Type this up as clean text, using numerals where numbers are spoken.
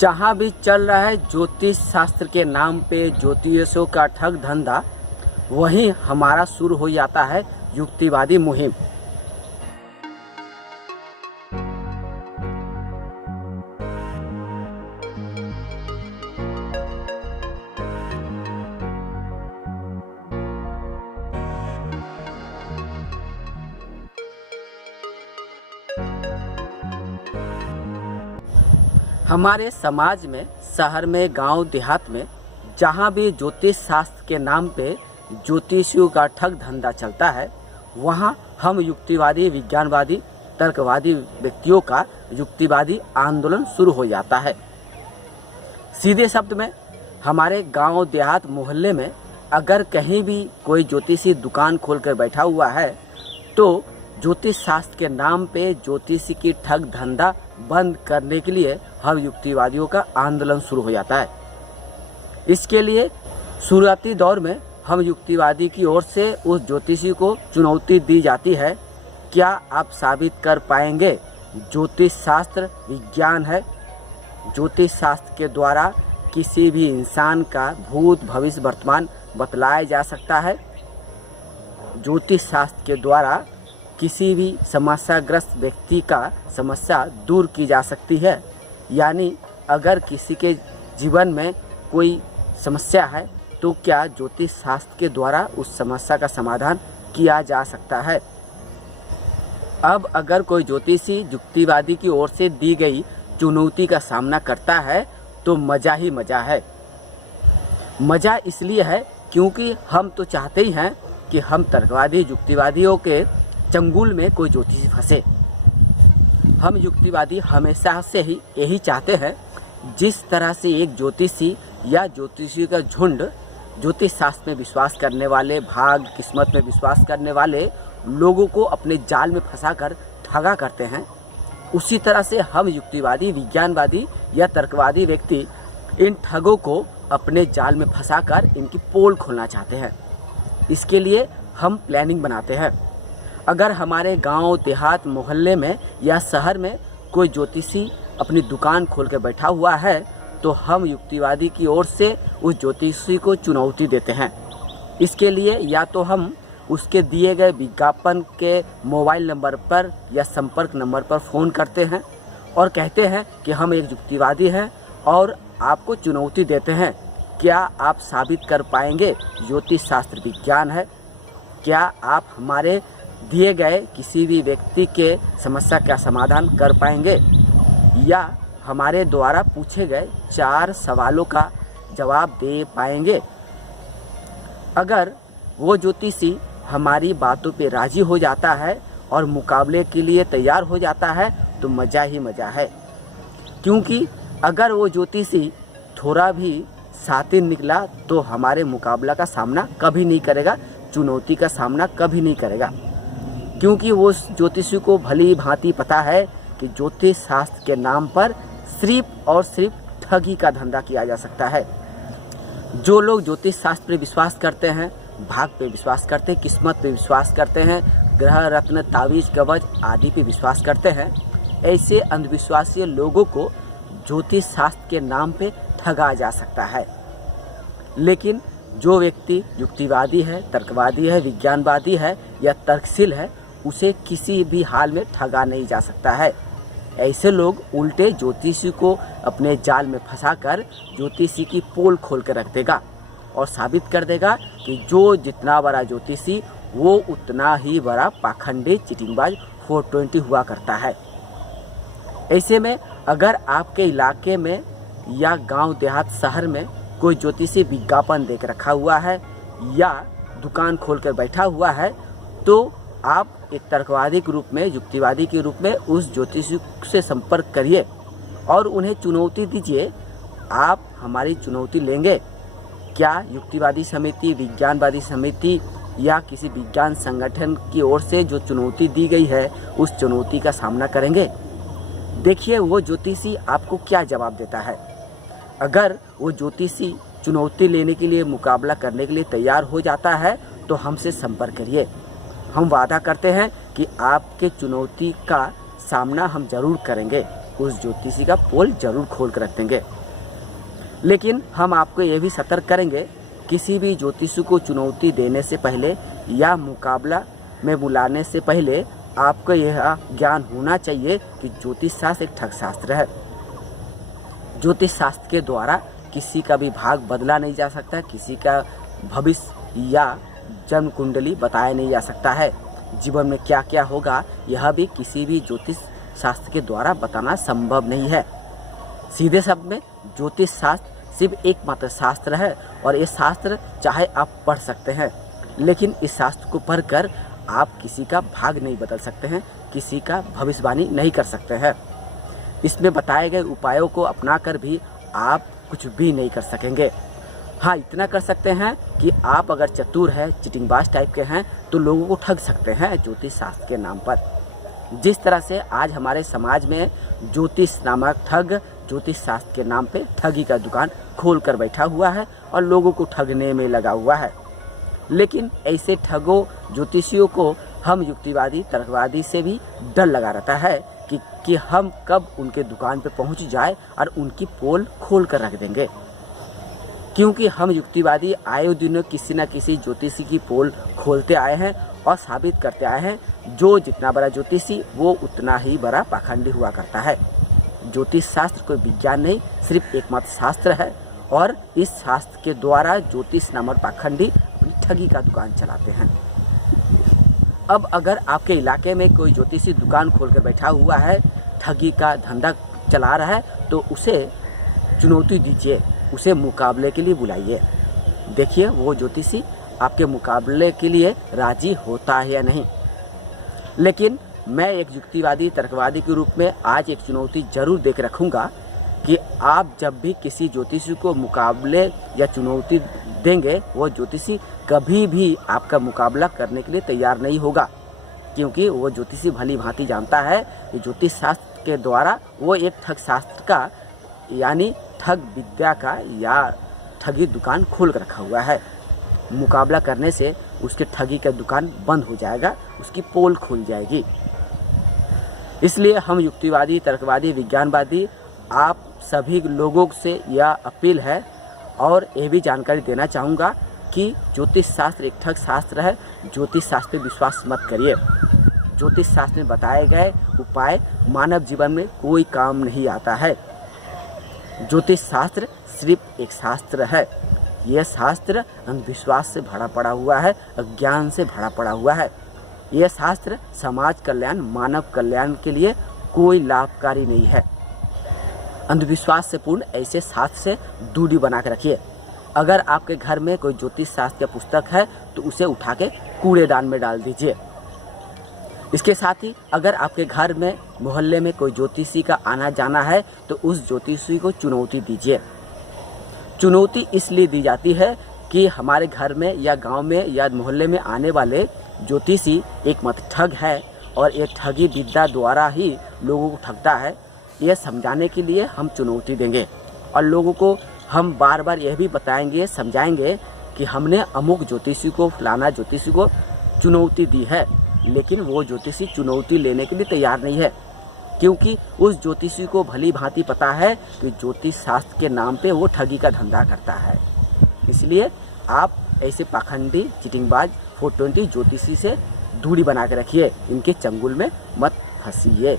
जहाँ भी चल रहा है ज्योतिष शास्त्र के नाम पे ज्योतिषियों का ठग धंधा, वहीं हमारा शुरू हो जाता है युक्तिवादी मुहिम। हमारे समाज में, शहर में, गांव देहात में जहां भी ज्योतिष शास्त्र के नाम पे ज्योतिषियों का ठग धंधा चलता है, वहां हम युक्तिवादी, विज्ञानवादी, तर्कवादी व्यक्तियों का युक्तिवादी आंदोलन शुरू हो जाता है। सीधे शब्द में, हमारे गांव देहात मोहल्ले में अगर कहीं भी कोई ज्योतिषी दुकान खोलकर बैठा हुआ है तो ज्योतिष शास्त्र के नाम पे ज्योतिषी की ठग धंधा बंद करने के लिए हम युक्तिवादियों का आंदोलन शुरू हो जाता है। इसके लिए शुरुआती दौर में हम युक्तिवादी की ओर से उस ज्योतिषी को चुनौती दी जाती है, क्या आप साबित कर पाएंगे ज्योतिष शास्त्र विज्ञान है? ज्योतिष शास्त्र के द्वारा किसी भी इंसान का भूत, भविष्य, वर्तमान बतलाया जा सकता है। ज्योतिष शास्त्र के द्वारा किसी भी समस्याग्रस्त व्यक्ति का समस्या दूर की जा सकती है। यानी अगर किसी के जीवन में कोई समस्या है तो क्या ज्योतिष शास्त्र के द्वारा उस समस्या का समाधान किया जा सकता है। अब अगर कोई ज्योतिषी युक्तिवादी की ओर से दी गई चुनौती का सामना करता है तो मज़ा ही मज़ा है। मज़ा इसलिए है क्योंकि हम तो चाहते ही हैं कि हम तर्कवादी, युक्तिवादियों के चंगुल में कोई ज्योतिषी फंसे। हम युक्तिवादी हमेशा से ही यही चाहते हैं, जिस तरह से एक ज्योतिषी या ज्योतिषी का झुंड ज्योतिष शास्त्र में विश्वास करने वाले, भाग किस्मत में विश्वास करने वाले लोगों को अपने जाल में फंसाकर ठगा करते हैं, उसी तरह से हम युक्तिवादी, विज्ञानवादी या तर्कवादी व्यक्ति इन ठगों को अपने जाल में फंसाकर इनकी पोल खोलना चाहते हैं। इसके लिए हम प्लानिंग बनाते हैं। अगर हमारे गांव, देहात, मोहल्ले में या शहर में कोई ज्योतिषी अपनी दुकान खोल कर बैठा हुआ है तो हम युक्तिवादी की ओर से उस ज्योतिषी को चुनौती देते हैं। इसके लिए या तो हम उसके दिए गए विज्ञापन के मोबाइल नंबर पर या संपर्क नंबर पर फ़ोन करते हैं और कहते हैं कि हम एक युक्तिवादी हैं और आपको चुनौती देते हैं, क्या आप साबित कर पाएंगे ज्योतिष शास्त्र विज्ञान है? क्या आप हमारे दिए गए किसी भी व्यक्ति के समस्या का समाधान कर पाएंगे या हमारे द्वारा पूछे गए 4 सवालों का जवाब दे पाएंगे? अगर वो ज्योतिषी हमारी बातों पे राजी हो जाता है और मुकाबले के लिए तैयार हो जाता है तो मज़ा ही मज़ा है। क्योंकि अगर वो ज्योतिषी थोड़ा भी शातिर निकला तो हमारे मुकाबला का सामना कभी नहीं करेगा, चुनौती का सामना कभी नहीं करेगा। क्योंकि वो ज्योतिषी को भली भांति पता है कि ज्योतिष शास्त्र के नाम पर सिर्फ और सिर्फ ठगी का धंधा किया जा सकता है। जो लोग ज्योतिष शास्त्र पर विश्वास करते हैं, भाग पे विश्वास करते हैं, किस्मत पे विश्वास करते हैं, ग्रह रत्न, तावीज, कवच आदि पे विश्वास करते हैं, ऐसे अंधविश्वासी लोगों को ज्योतिष शास्त्र के नाम पे ठगा जा सकता है। लेकिन जो व्यक्ति युक्तिवादी है, तर्कवादी है, विज्ञानवादी है या तर्कशील है, उसे किसी भी हाल में ठगा नहीं जा सकता है। ऐसे लोग उल्टे ज्योतिषी को अपने जाल में फंसाकर ज्योतिषी की पोल खोल कर रख देगा और साबित कर देगा कि जो जितना बड़ा ज्योतिषी वो उतना ही बड़ा पाखंडी, चिटिंगबाज, 420 हुआ करता है। ऐसे में अगर आपके इलाके में या गांव, देहात, शहर में कोई ज्योतिषी विज्ञापन देकर रखा हुआ है या दुकान खोलकर बैठा हुआ है तो आप एक तर्कवादी के रूप में, युक्तिवादी के रूप में उस ज्योतिषी से संपर्क करिए और उन्हें चुनौती दीजिए। आप हमारी चुनौती लेंगे? क्या युक्तिवादी समिति, विज्ञानवादी समिति या किसी विज्ञान संगठन की ओर से जो चुनौती दी गई है उस चुनौती का सामना करेंगे? देखिए वो ज्योतिषी आपको क्या जवाब देता है। अगर वो ज्योतिषी चुनौती लेने के लिए, मुकाबला करने के लिए तैयार हो जाता है तो हमसे संपर्क करिए। हम वादा करते हैं कि आपके चुनौती का सामना हम जरूर करेंगे, उस ज्योतिषी का पोल जरूर खोल कर रख देंगे। लेकिन हम आपको ये भी सतर्क करेंगे, किसी भी ज्योतिषी को चुनौती देने से पहले या मुकाबला में बुलाने से पहले आपको यह ज्ञान होना चाहिए कि ज्योतिष शास्त्र एक ठग शास्त्र है। ज्योतिष शास्त्र के द्वारा किसी का भी भाग बदला नहीं जा सकता, किसी का भविष्य या जन्म कुंडली बताया नहीं जा सकता है। जीवन में क्या क्या होगा यह भी किसी भी ज्योतिष शास्त्र के द्वारा बताना संभव नहीं है। सीधे शब्द में ज्योतिष शास्त्र सिर्फ एकमात्र शास्त्र है और ये शास्त्र चाहे आप पढ़ सकते हैं, लेकिन इस शास्त्र को पढ़कर आप किसी का भाग नहीं बदल सकते हैं, किसी का भविष्यवाणी नहीं कर सकते हैं। इसमें बताए गए उपायों को अपनाकर भी आप कुछ भी नहीं कर सकेंगे। हाँ, इतना कर सकते हैं कि आप अगर चतुर है, चिटिंगबाज टाइप के हैं तो लोगों को ठग सकते हैं ज्योतिष शास्त्र के नाम पर। जिस तरह से आज हमारे समाज में ज्योतिष नामक ठग ज्योतिष शास्त्र के नाम पे ठगी का दुकान खोल कर बैठा हुआ है और लोगों को ठगने में लगा हुआ है। लेकिन ऐसे ठगों ज्योतिषियों को हम युक्तिवादी तर्कवादी से भी डर लगा रहता है कि हम कब उनके दुकान पे पहुंच जाए और उनकी पोल खोल कर रख देंगे। क्योंकि हम युक्तिवादी आए दिनों किसी न किसी ज्योतिषी की पोल खोलते आए हैं और साबित करते आए हैं, जो जितना बड़ा ज्योतिषी वो उतना ही बड़ा पाखंडी हुआ करता है। ज्योतिष शास्त्र कोई विज्ञान नहीं, सिर्फ एकमात्र शास्त्र है और इस शास्त्र के द्वारा ज्योतिष नामक पाखंडी अपनी ठगी का दुकान चलाते हैं। अब अगर आपके इलाके में कोई ज्योतिषी दुकान खोलकर बैठा हुआ है, ठगी का धंधा चला रहा है, तो उसे चुनौती दीजिए, उसे मुकाबले के लिए बुलाइए। देखिए वो ज्योतिषी आपके मुकाबले के लिए राजी होता है या नहीं। लेकिन मैं एक युक्तिवादी तर्कवादी के रूप में आज एक चुनौती जरूर देकर रखूँगा कि आप जब भी किसी ज्योतिषी को मुकाबले या चुनौती देंगे, वो ज्योतिषी कभी भी आपका मुकाबला करने के लिए तैयार नहीं होगा, क्योंकि वो ज्योतिषी भली भांति जानता है कि ज्योतिष शास्त्र के द्वारा वो एक ठग शास्त्र का यानी ठग विद्या का या ठगी दुकान खोल कर रखा हुआ है। मुकाबला करने से उसके ठगी का दुकान बंद हो जाएगा, उसकी पोल खुल जाएगी। इसलिए हम युक्तिवादी तर्कवादी विज्ञानवादी आप सभी लोगों से यह अपील है और ये भी जानकारी देना चाहूँगा कि ज्योतिष शास्त्र एक ठग शास्त्र है। ज्योतिष शास्त्र पर विश्वास मत करिए। ज्योतिष शास्त्र में बताए गए उपाय मानव जीवन में कोई काम नहीं आता है। ज्योतिष शास्त्र सिर्फ एक शास्त्र है। यह शास्त्र अंधविश्वास से भरा पड़ा हुआ है, अज्ञान से भरा पड़ा हुआ है। यह शास्त्र समाज कल्याण मानव कल्याण के लिए कोई लाभकारी नहीं है। अंधविश्वास से पूर्ण ऐसे शास्त्र से दूरी बना के रखिए। अगर आपके घर में कोई ज्योतिष शास्त्र का पुस्तक है तो उसे उठा के कूड़ेदान में डाल दीजिए। इसके साथ ही अगर आपके घर में मोहल्ले में कोई ज्योतिषी का आना जाना है तो उस ज्योतिषी को चुनौती दीजिए। चुनौती इसलिए दी जाती है कि हमारे घर में या गांव में या मोहल्ले में आने वाले ज्योतिषी एक मत ठग है और ये ठगी विद्या द्वारा ही लोगों को ठगता है। यह समझाने के लिए हम चुनौती देंगे और लोगों को हम बार बार यह भी बताएंगे समझाएंगे कि हमने अमुक ज्योतिषी को फलाना ज्योतिषी को चुनौती दी है, लेकिन वो ज्योतिषी चुनौती लेने के लिए तैयार नहीं है, क्योंकि उस ज्योतिषी को भली भांति पता है कि ज्योतिष शास्त्र के नाम पे वो ठगी का धंधा करता है। इसलिए आप ऐसे पाखंडी चिटिंगबाज 420 ज्योतिषी से दूरी बना के रखिए, इनके चंगुल में मत फंसिए।